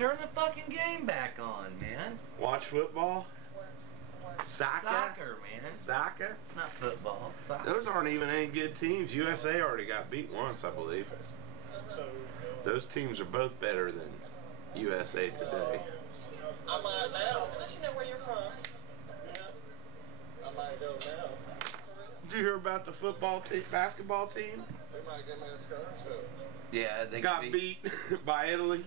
Turn the fucking game back on, man. Watch football? Soccer, man. Soccer? It's not football. It's soccer. Those aren't even any good teams. USA already got beat once, I believe. Those teams are both better than USA today. I might now. Let you know where you're from. Yeah. I might go now. Did you hear about the basketball team? They might give me a scholarship. Yeah, they got beat by Italy.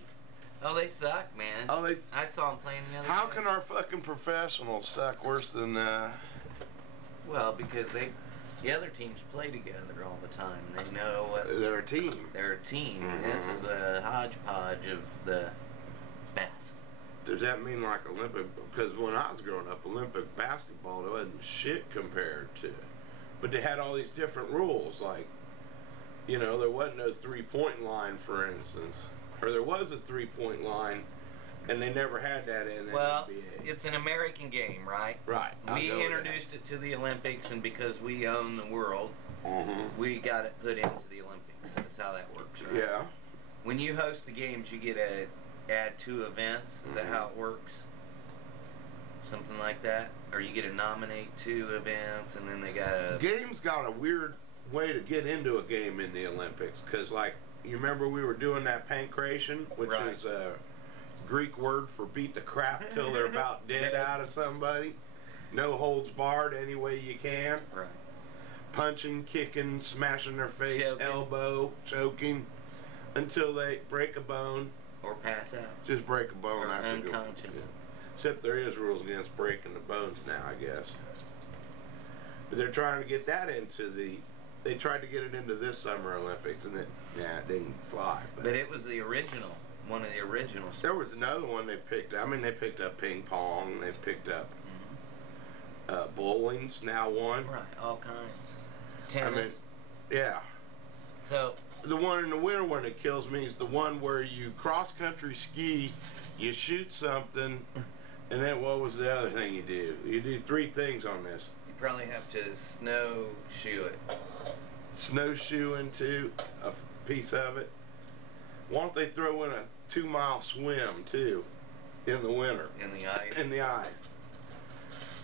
Oh, they suck, man. Oh, they. I saw them playing the other How day. can our fucking professionals suck worse than? Well, because the other teams play together all the time. They know what they're a team. They're a team. Mm-hmm. This is a hodgepodge of the best. Does that mean like Olympic? Because when I was growing up, Olympic basketball, it wasn't shit compared to. But they had all these different rules, like, you know, there wasn't no three-point line, for instance. Or there was a three-point line, and they never had that in the NBA. It's an American game, right? Right. We introduced it to the Olympics, and because we own the world, we got it put into the Olympics. That's how that works, right? Yeah. When you host the games, you get to add 2 events. Is that how it works? Something like that? Or you get to nominate 2 events, and then they got to... Games got a weird way to get into a game in the Olympics, because, like, you remember we were doing that pancration, which is a Greek word for beat the crap till they're about dead out of somebody. No holds barred any way you can. Right. Punching, kicking, smashing their face, elbow, choking, until they break a bone. Or pass out. Just break a bone. Or that's unconscious. A good one. Except there is rules against breaking the bones now, I guess. But they're trying to get that into the... They tried to get it into this Summer Olympics, and it didn't fly. But it was the original, one of the original sports. There was another one they picked up. I mean, they picked up ping pong. They picked up bowling's now one. Right, all kinds. Tennis. I mean, yeah. So the one in the winter one that kills me is the one where you cross-country ski, you shoot something, and then what was the other thing you do? You do 3 things on this. You probably have to snowshoe it. Snowshoe into a piece of it. Why don't they throw in a 2-mile swim too in the winter? In the ice. In the ice.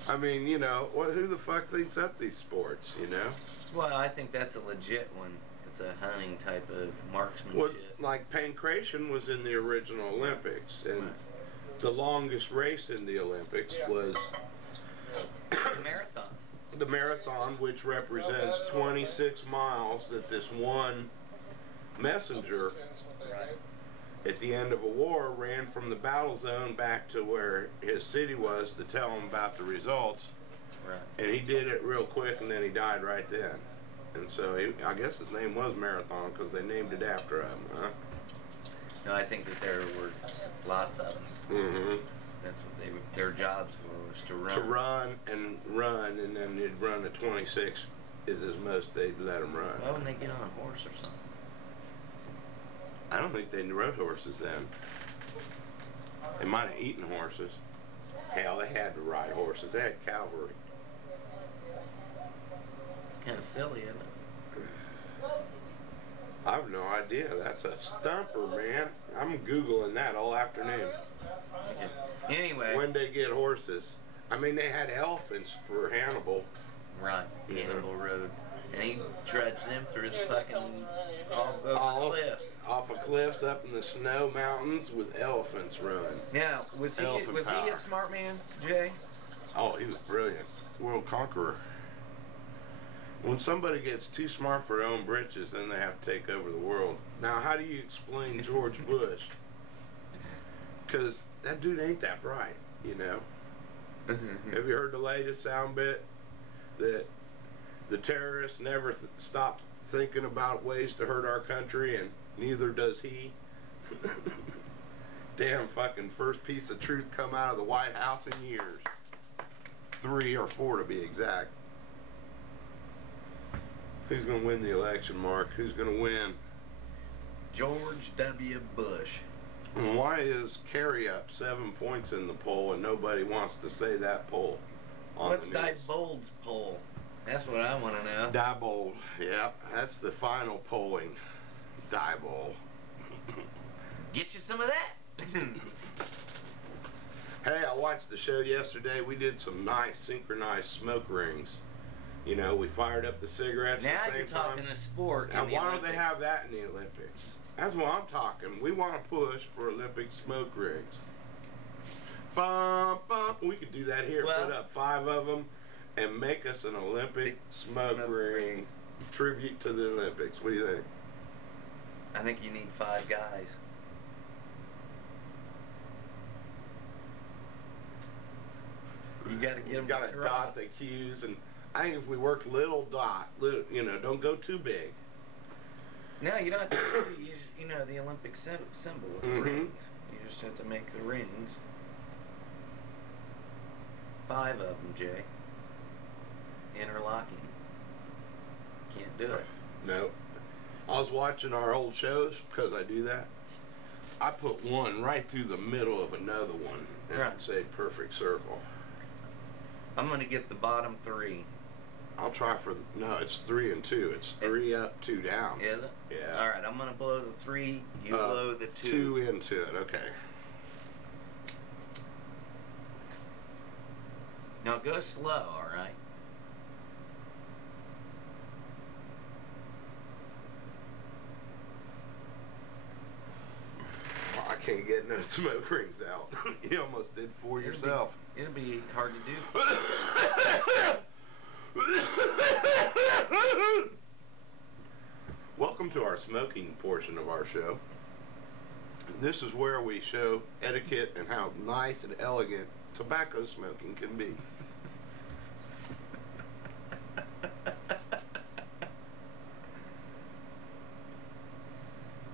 I mean, you know, who the fuck thinks up these sports, you know? Well, I think that's a legit one. It's a hunting type of marksmanship. Well, like pancration was in the original Olympics, and the longest race in the Olympics was the marathon. The marathon, which represents 26 miles that this one messenger at the end of a war ran from the battle zone back to where his city was to tell him about the results. Right. And he did it real quick, and then he died right then. And so I guess his name was Marathon because they named it after him, huh? No, I think that there were lots of them. Mm-hmm. That's what their jobs were, was to run. To run, and then they'd run to 26 is as most they'd let them run. Why wouldn't they get on a horse or something? I don't think they rode horses then. They might have eaten horses. Hell, they had to ride horses. They had cavalry. Kind of silly, isn't it? I have no idea. That's a stumper, man. I'm Googling that all afternoon. Okay. Anyway. When they get horses. I mean, they had elephants for Hannibal. Right. Hannibal rode. And he trudged them through the fucking over cliffs. Off of cliffs up in the snow mountains with elephants running. Now, was he a smart man, Jay? Oh, he was brilliant. World conqueror. When somebody gets too smart for their own britches, then they have to take over the world. Now, how do you explain George Bush? Because that dude ain't that bright, you know? Have you heard the latest sound bit? That the terrorists never stopped thinking about ways to hurt our country, and neither does he. Damn fucking first piece of truth come out of the White House in years. 3 or 4 to be exact. Who's going to win the election, Mark? Who's going to win? George W. Bush. And why is Kerry up 7 points in the poll and nobody wants to say that poll on What's the news? Diebold's poll? That's what I want to know. Diebold, yeah, that's the final polling. Diebold. Get you some of that. Hey, I watched the show yesterday. We did some nice synchronized smoke rings. You know, we fired up the cigarettes Now at the you're same time. talking a sport. Now, in the why don't they Olympics. have that in the Olympics? That's what I'm talking. We want to push for Olympic smoke rings. Bum, bum. We could do that here. Well, put up 5 of them and make us an Olympic smoke ring tribute to the Olympics. What do you think? I think you need 5 guys. You got to get them. Got to dot across. the Q's, and I think if we work little dot, little, you know, don't go too big. No, you don't have to use, you know, the Olympic symbol with the rings. You just have to make the rings. 5 of them, Jay. Interlocking. Can't do it. No. I was watching our old shows because I do that. I put one right through the middle of another one and Right. say perfect circle. I'm going to get the bottom 3. I'll try for no. It's 3 and 2. It's 3 up, 2 down. Is it? Yeah. All right, I'm going to blow the 3. You blow the 2. 2 into it. Okay. Now go slow, all right? Well, I can't get no smoke rings out. You almost did for yourself. It'll be hard to do. Welcome to our smoking portion of our show. This is where we show etiquette and how nice and elegant tobacco smoking can be.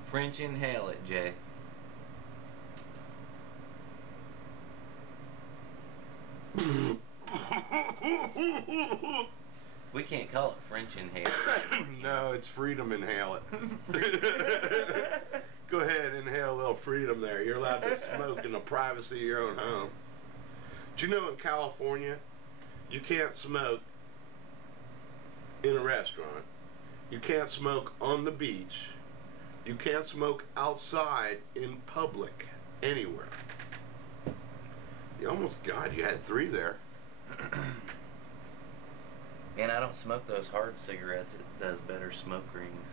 French inhale it, Jay. We can't call it French inhale. No, it's freedom inhale it. Go ahead, inhale a little freedom there. You're allowed to smoke in the privacy of your own home. Do you know in California, you can't smoke in a restaurant. You can't smoke on the beach. You can't smoke outside in public anywhere. You almost, God, you had 3 there. And I don't smoke those hard cigarettes. It does better smoke rings.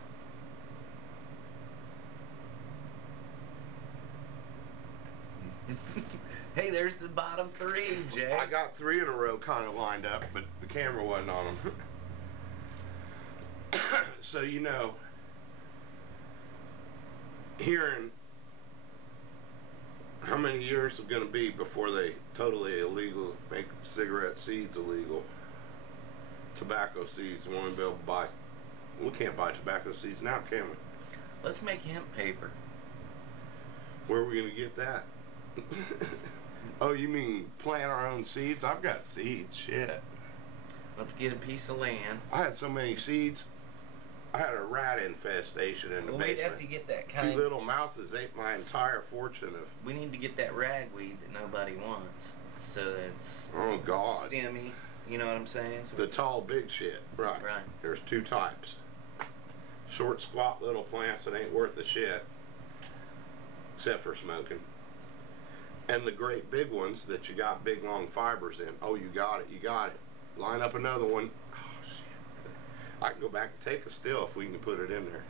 Hey, there's the bottom 3, Jay. I got 3 in a row kind of lined up, but the camera wasn't on them. So, you know, here in how many years is going to be before they totally illegal, make cigarette seeds illegal? Tobacco seeds, we won't be able to buy. We can't buy tobacco seeds now, can we? Let's make hemp paper. Where are we going to get that? Oh, you mean plant our own seeds? I've got seeds, shit. Let's get a piece of land. I had so many seeds. I had a rat infestation in the Well, we'd basement. have to get that 2 kind. little mouses ate my entire fortune of. We need to get that ragweed that nobody wants. So it's Oh God. stemmy. You know what I'm saying? So The tall, big shit. Right. Right. There's 2 types. Short, squat little plants that ain't worth a shit, except for smoking. And the great big ones that you got big long fibers in. Oh, you got it. You got it. Line up another one. Oh shit. I can go back and take a still if we can put it in there.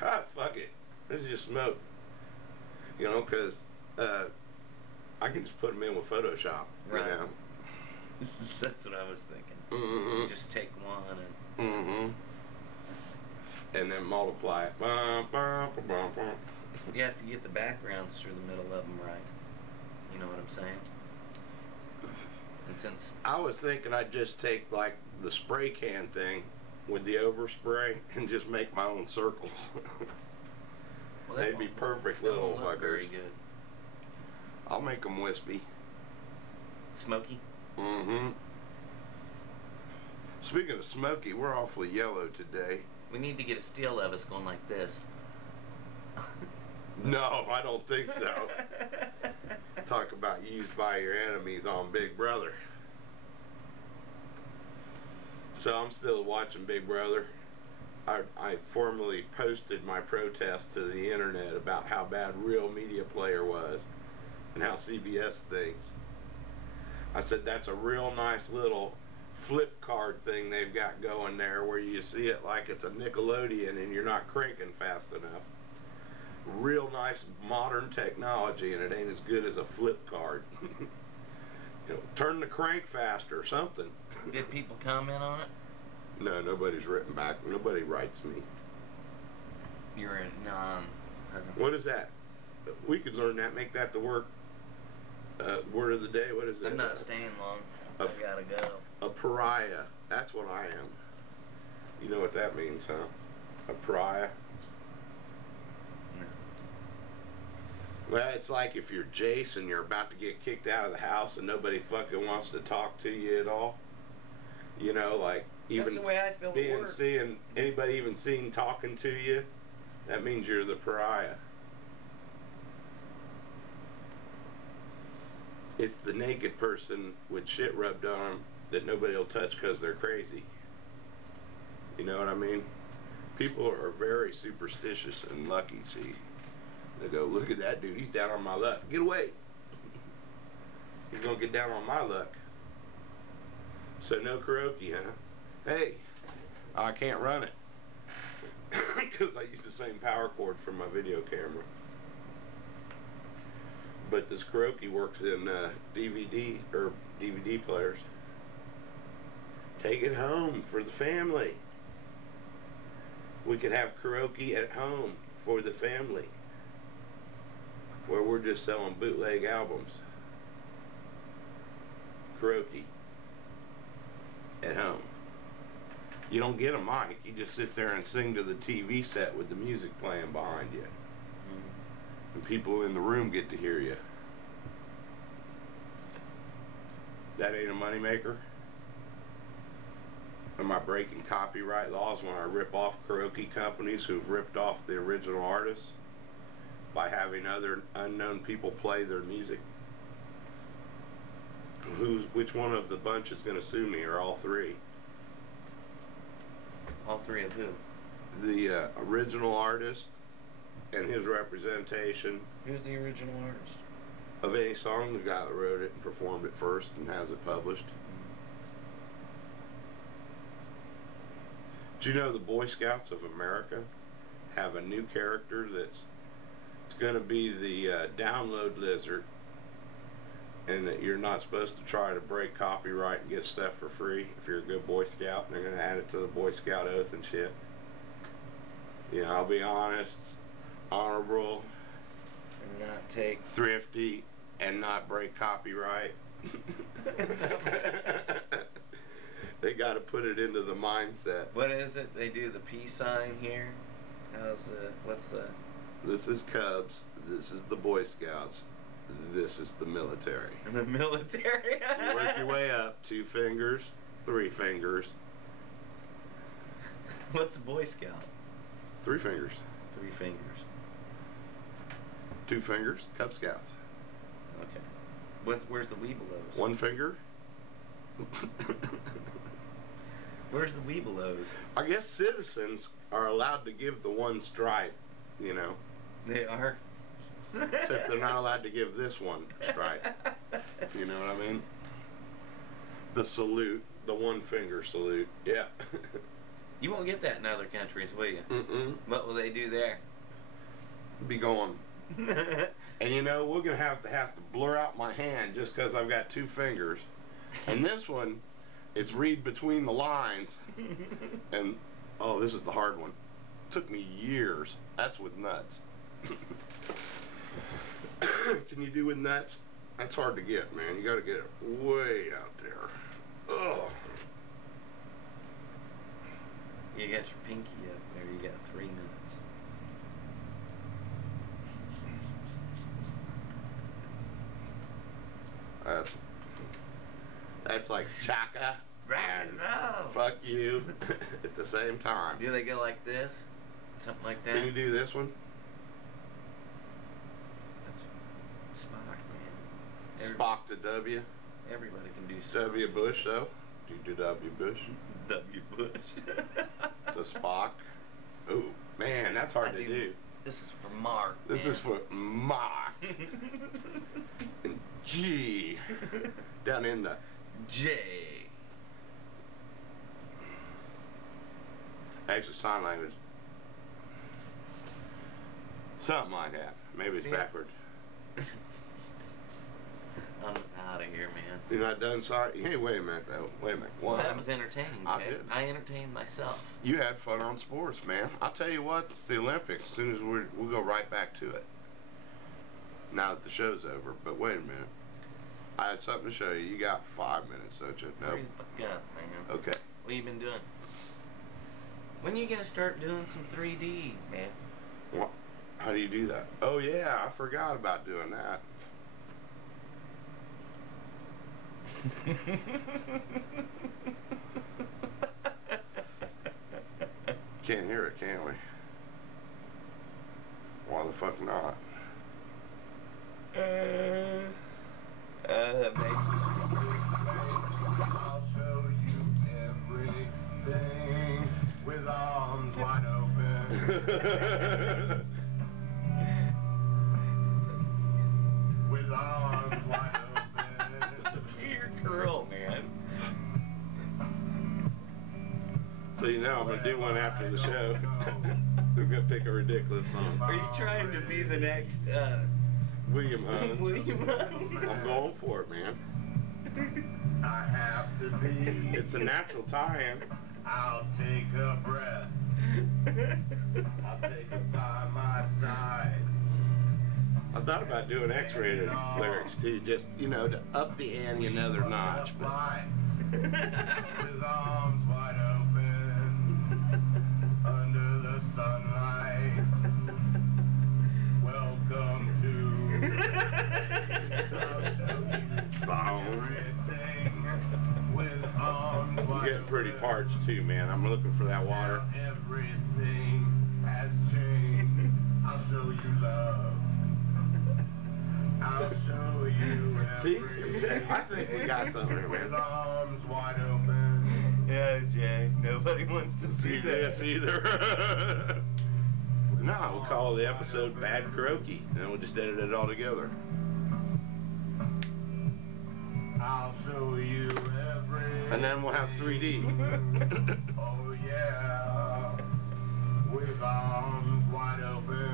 Ah, fuck it. This is just smoke. You know, because I can just put them in with Photoshop. Right. You know? that's what I was thinking. Mm-hmm. Just take one and Mm-hmm. And then multiply it. Bum, bum, bum, bum, bum. you have to get the backgrounds through the middle of them right. You know what I'm saying? And since I was thinking I'd just take like the spray can thing with the overspray and just make my own circles. well, that They'd be won't- perfect that little won't look very fuckers. good. I'll make them wispy. Smoky. Mm-hmm. Speaking of smoky, we're awfully yellow today. We need to get a still of us going like this. No, I don't think so. Talk about used by your enemies on Big Brother. So I'm still watching Big Brother. I formally posted my protest to the internet about how bad Real Media Player was and how CBS thinks. I said that's a real nice little flip card thing they've got going there where you see it like it's a Nickelodeon and you're not cranking fast enough. Real nice modern technology, and it ain't as good as a flip card. You know, turn the crank faster or something. Did people comment on it? No, nobody's written back. Nobody writes me. You're a non. What is that? We could learn that. Make that the word of the day. What is it? I'm not staying long. I gotta go. A pariah. That's what I am. You know what that means, huh? A pariah. No. Well, it's like if you're Jace and you're about to get kicked out of the house and nobody fucking wants to talk to you at all. You know, like even that's the way I feel at work. seeing anybody even seen talking to you, that means you're the pariah. It's the naked person with shit rubbed on them that nobody will touch because they're crazy. You know what I mean? People are very superstitious and lucky, see. They go, look at that dude, he's down on my luck. Get away. He's gonna get down on my luck. So no karaoke, huh? Hey, I can't run it. Because I use the same power cord for my video camera. But this karaoke works in DVD or DVD players. Take it home for the family. We could have karaoke at home for the family, where we're just selling bootleg albums. Karaoke at home. You don't get a mic. You just sit there and sing to the TV set with the music playing behind you. And people in the room get to hear you. That ain't a moneymaker? Am I breaking copyright laws when I rip off karaoke companies who've ripped off the original artists by having other unknown people play their music? Which one of the bunch is going to sue me, or all three? All three of who? The original artist and his representation. Who's the original artist? Of any song, the guy that wrote it and performed it first and has it published. Do you know the Boy Scouts of America have a new character it's going to be the download lizard, and that you're not supposed to try to break copyright and get stuff for free if you're a good Boy Scout, and they're going to add it to the Boy Scout oath and shit. You know, I'll be honest, honorable, And not take thrifty, and not break copyright. They got to put it into the mindset. What is it? They do the peace sign here. What's the? This is Cubs. This is the Boy Scouts. This is the military. The military. You work your way up. 2 fingers, 3 fingers. What's a Boy Scout? 3 fingers. 3 fingers. 2 fingers, Cub Scouts. Okay. Where's the Weebelows? 1 finger. Where's the Weebelows? I guess citizens are allowed to give the 1 stripe, you know. They are. Except they're not allowed to give this 1 stripe. You know what I mean? The salute, the 1 finger salute. Yeah. You won't get that in other countries, will you? Mm-mm. What will they do there? Be going. And you know, we're gonna have to blur out my hand just because I've got 2 fingers. And this one, it's read between the lines. And oh, this is the hard one. Took me years. That's with nuts. Can you do with nuts? That's hard to get, man. You got to get it way out there. Ugh. You got your pinky up there. You got 3 nuts. That's like chaka and fuck you at the same time. Do they go like this? Something like that? Can you do this one? That's Spock, man. Spock to W. Everybody can do Spock. W Bush, though. Do you do W Bush? W Bush. To Spock. Oh, man, that's hard to do. This is for Mark. This man. is for Mark. And G. Down in the J. actually sign language. Something like that. Maybe it's See? backward. I'm out of here, man. You're not done, sorry? Hey, wait a minute, though. Wait a minute. Well, One. that was entertaining, I Jay. did. I entertained myself. You had fun on sports, man. I'll tell you what, it's the Olympics. As soon as we'll go right back to it. Now that the show's over. But wait a minute. I had something to show you. You got 5 minutes, don't you? Hurry Nope. the fuck up, man. Okay. What you been doing? When are you gonna start doing some 3D, man? Well, how do you do that? Oh, yeah, I forgot about doing that. Can't hear it, can we? Why the fuck not? That makes I'll show you everything with arms wide open. With arms wide open. your girl, man. So you know I'm gonna do one after the show. I'm gonna pick a ridiculous song. Are you trying to be the next William Hung. William? I'm going for it, man. I have to be. It's a natural tie-in. I'll take a breath. I'll take it by my side. I thought about doing X-rated lyrics too, just to up the ante another notch. But with arms wide open under the sunlight. Welcome to. I'm getting pretty parched too, man. I'm looking for that water. Everything has changed. I'll show you love. I'll show you everything. See, I think we got something here, man. With arms wide open. Yeah, Jay. Nobody wants to see this either. No, we'll call the episode Bad Karaoke, and then we'll just edit it all together. I'll show you everything. And then we'll have 3D. Oh yeah, with arms wide open.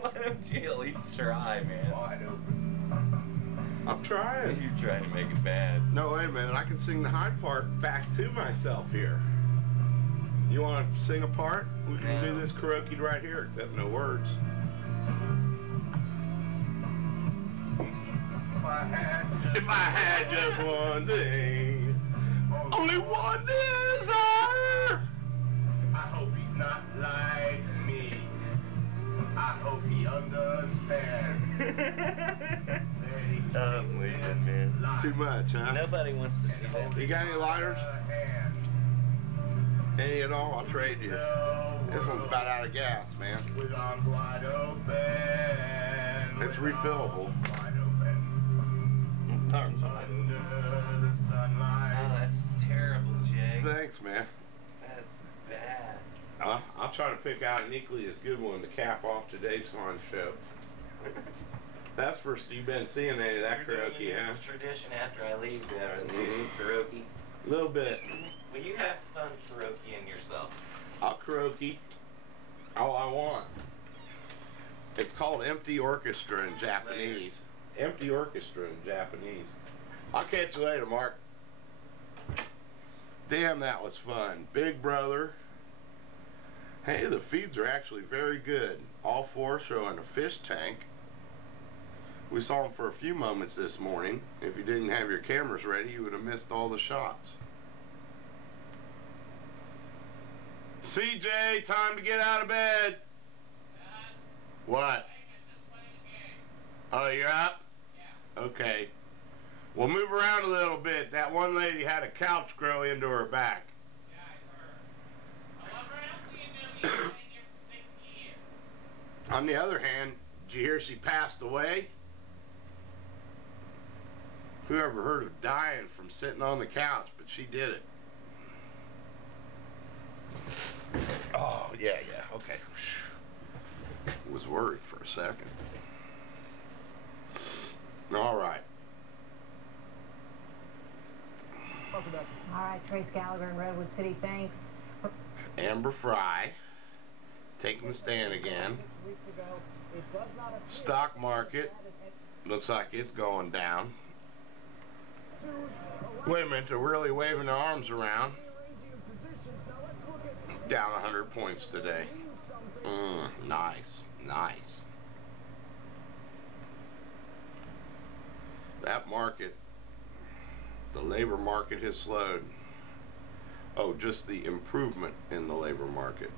Why don't you at least try, man? Wide open. I'm trying. You're trying to make it bad. No, wait a minute. I can sing the high part back to myself here. You want to sing a part? We can do this karaoke right here, except no words. If I had just one thing, only one desire. I hope he's not like me. I hope he understands. I'm leaving, man. Too much, huh? Nobody wants to see that. You got any lighters? Any at all? I'll trade you. This one's about out of gas, man. With arms wide open. It's refillable. Arms wide. Oh, that's terrible, Jay. Thanks, man. That's bad. I'll try to pick out an equally as good one to cap off today's fun show. That's first you've been seeing any of that karaoke, huh? Tradition after I leave there and do some karaoke. A little bit. Will you have fun karaokeing yourself? I'll karaoke all I want. It's called Empty Orchestra in Japanese. Empty Orchestra in Japanese. I'll catch you later, Mark. Damn, that was fun. Big Brother. Hey, the feeds are actually very good. All four showing a fish tank. We saw them for a few moments this morning. If you didn't have your cameras ready, you would have missed all the shots. CJ, time to get out of bed. What? Oh, you're up? Yeah. Okay. We'll move around a little bit. That one lady had a couch grow into her back. Yeah, I heard. However, I don't think you're going to be staying here for 6 years. On the other hand, did you hear she passed away? Who ever heard of dying from sitting on the couch? But she did it. Oh, yeah, okay. Was worried for a second. All right. All right, Trace Gallagher in Redwood City, thanks. Amber Fry taking the stand again. Stock market looks like it's going down. Wait a minute, they're really waving their arms around. Down 100 points today. Nice. That market, the labor market has slowed. Oh, just the improvement in the labor market.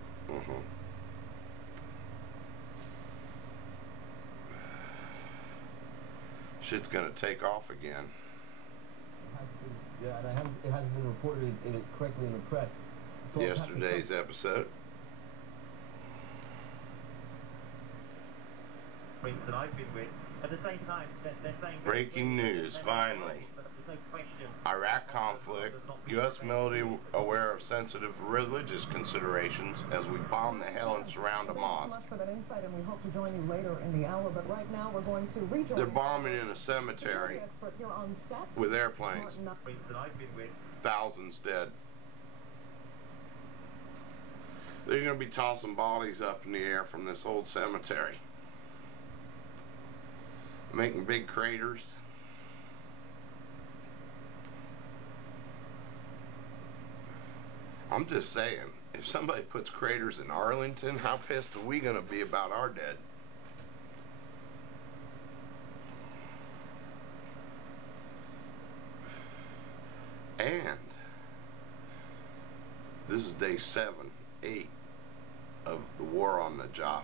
Shit's gonna take off again. Yeah, and it hasn't been reported correctly in the press. So Yesterday's episode. That I've been with. At the same time, they're saying Breaking news, finally. Iraq conflict. U.S. military aware of sensitive religious considerations as we bomb the hell and surround a mosque. Thanks so much for that insight, and we hope to join you later in the hour. But right now, we're going to rejoin. They're bombing in a cemetery with airplanes. Thousands dead. They're going to be tossing bodies up in the air from this old cemetery, making big craters. I'm just saying, if somebody puts craters in Arlington, how pissed are we going to be about our dead? And this is day 7, 8 of the war on Najaf.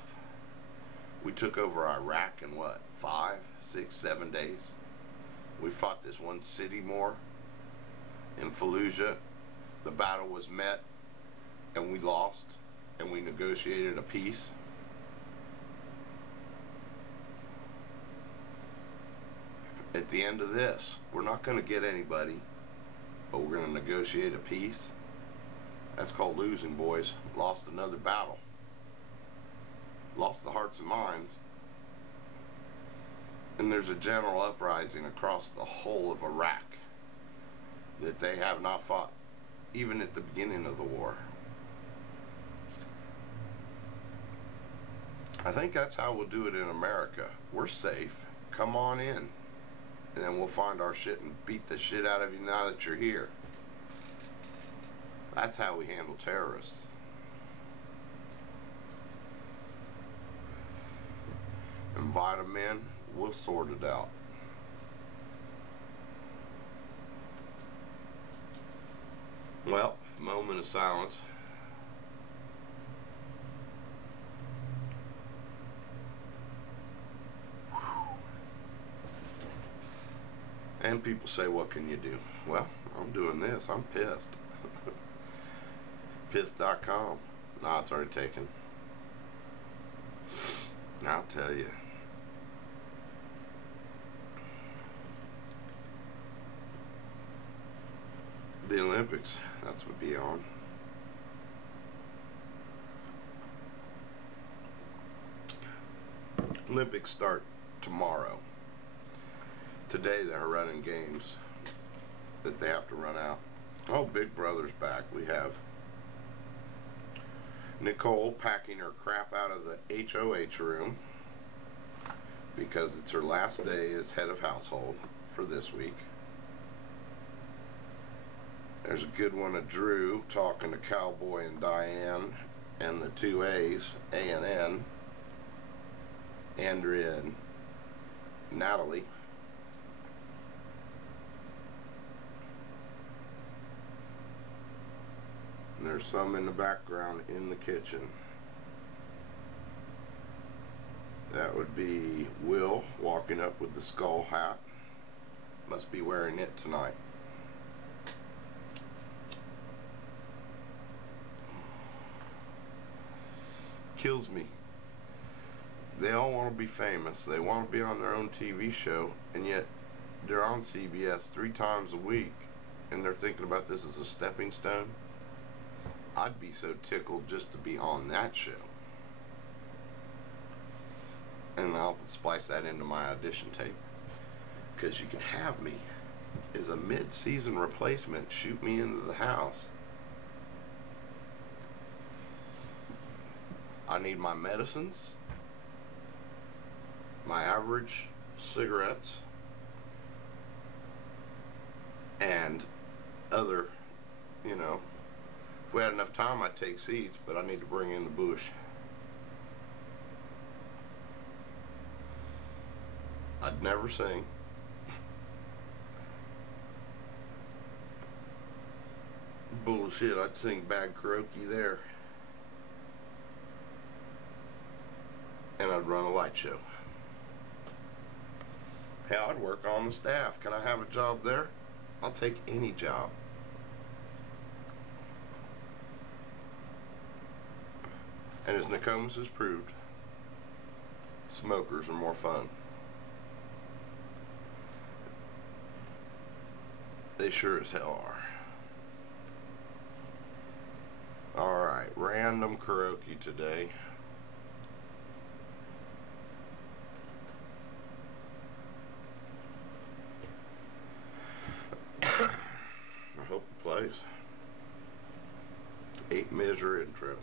We took over Iraq in what, 5, 6, 7 days? We fought this one city more in Fallujah. The battle was met, and we lost, and we negotiated a peace. At the end of this, we're not going to get anybody, but we're going to negotiate a peace. That's called losing, boys. Lost another battle. Lost the hearts and minds. And there's a general uprising across the whole of Iraq that they have not fought even at the beginning of the war. I think that's how we'll do it in America. We're safe. Come on in. And then we'll find our shit and beat the shit out of you now that you're here. That's how we handle terrorists. Invite them in. We'll sort it out. Well, moment of silence. And people say, what can you do? Well, I'm doing this. I'm pissed. Pissed.com. Nah, it's already taken. I'll tell you. The Olympics, that's what be on. Olympics start tomorrow. Today they're running games that they have to run out. Oh, Big Brother's back. We have Nicole packing her crap out of the HOH room because it's her last day as head of household for this week. There's a good one of Drew talking to Cowboy and Diane and the two A's, A and N, Andrea and Natalie. And there's some in the background in the kitchen. That would be Will walking up with the skull hat. Must be wearing it tonight. Kills me. They all want to be famous. They want to be on their own TV show, and yet they're on CBS 3 times a week, and they're thinking about this as a stepping stone. I'd be so tickled just to be on that show. And I'll splice that into my audition tape. Because you can have me as a mid-season replacement, shoot me into the house. I need my medicines, my average cigarettes, and other, you know, if we had enough time I'd take seeds, but I need to bring in the bush. I'd never sing. Bullshit, I'd sing bad karaoke there. And I'd run a light show. Hell, I'd work on the staff. Can I have a job there? I'll take any job. And as Nokomis has proved, smokers are more fun. They sure as hell are. Alright, random karaoke today. I hope it plays. 8-measure intro.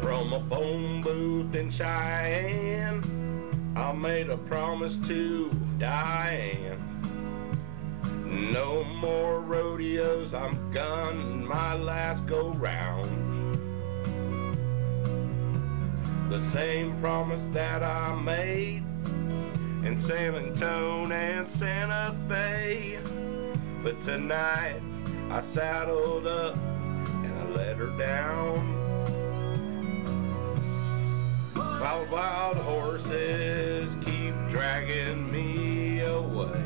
From a phone booth in Cheyenne, I made a promise to Diane. No more rodeos, I'm gunning my last go round. The same promise that I made in San Antonio and Santa Fe. But tonight I saddled up and I let her down. Wild, wild horses keep dragging me away,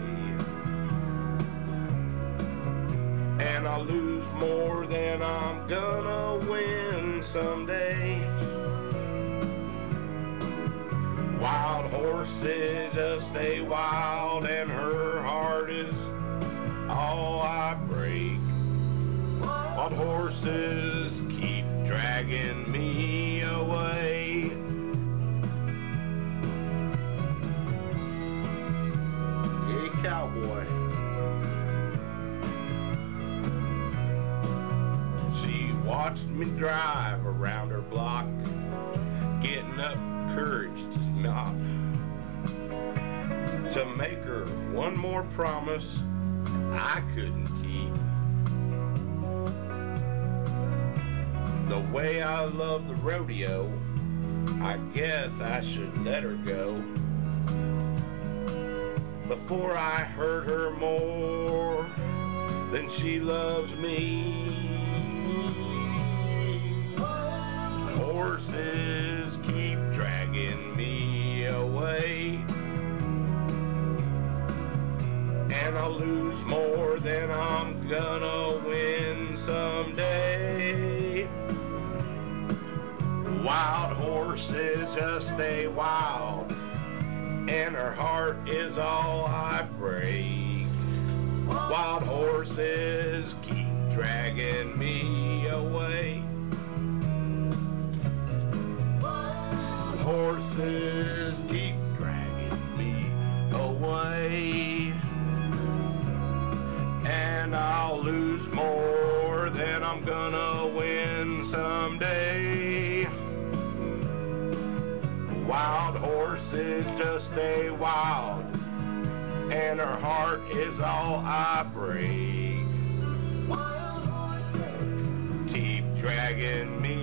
and I'll lose more than I'm gonna win someday. Wild horses just stay wild, and her heart is all I break. Wild horses keep dragging me away. Hey, cowboy. She watched me drive around her block, getting up courage to stop, to make her one more promise I couldn't keep. The way I love the rodeo, I guess I should let her go before I hurt her more than she loves me. Horses keep dragging me away, and I'll lose more than I'm gonna win someday. Wild horses just stay wild, and her heart is all I break. Wild horses keep dragging me away. Horses keep dragging me away, and I'll lose more than I'm gonna win someday. Wild horses just stay wild, and her heart is all I break. Wild horses keep dragging me